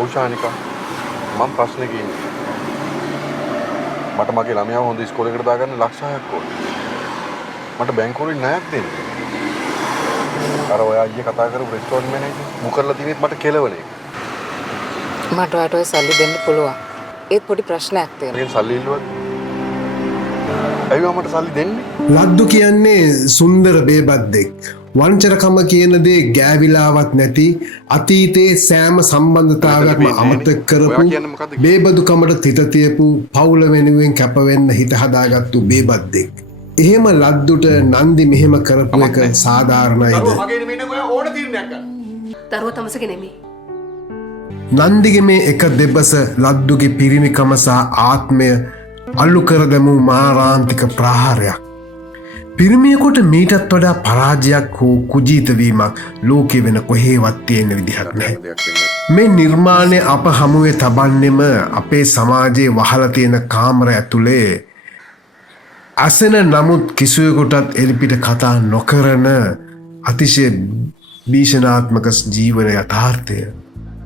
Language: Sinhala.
ඔව්ෂානිකා මම ප්‍රශ්නේ කියන්නේ මට මගේ ළමයාව හොඳ ඉස්කෝලේකට දාගන්න ලක්ෂයක් ඕනේ. මට බැංකුවලින් ණයක් දෙන්න. අර ඔය අයියේ කතා කරපු රෙස්ටෝරන්ට් මැනේජර් මු කරලා තියෙනෙත් මට කෙලවන එක. මට ඔයාට ඔය සල්ලි දෙන්න පුළුවන්. ඒත් පොඩි ප්‍රශ්නයක් තියෙනවා. මගෙන් සල්ලි ඉල්ලුවද? ඇයි මට සල්ලි දෙන්නේ? ලද්දු කියන්නේ සුන්දර බේබද්දෙක්. වංචරකම කියන දේ ගෑවිලාවත් නැති අතීතයේ සෑම සම්බන්ධතාවයක්ම අමතක කරපු බේබදුකමට තිත තියපු පවුල වෙනුවෙන් කැපවෙන්න හිත හදාගත්තු බේබද්දෙක්. එහෙම ලද්දුට නන්දි මෙහෙම කරපු එක සාධාරණයිද? මගේ නෙමෙයි නේද ඔයා ඕන තීරණයක් ගන්න. දරුවා තමසගේ නෙමෙයි. නන්දිගේ මේ එක දෙබස ලද්දුගේ පිරිමිකම සහ ආත්මය අල්ලු කර දැමූ මාරාන්තික ප්‍රහාරයක්. පිරිමියෙකුට මීටත් වඩා පරාජයක් හෝ කුජීතවීමක් ලෝකෙ වෙන කොහේවත් තියෙන විදිහක් නැහැ. මේ නිර්මාණය අප හමුවේ තබන්නෙම අපේ සමාජයේ වහලා තියෙන කාමර ඇතුලේ අසන නමුත් කිසිවෙකුටත් එලිපිට කතා නොකරන අතිශය භීෂණාත්මක ජීවන යථාර්ථය.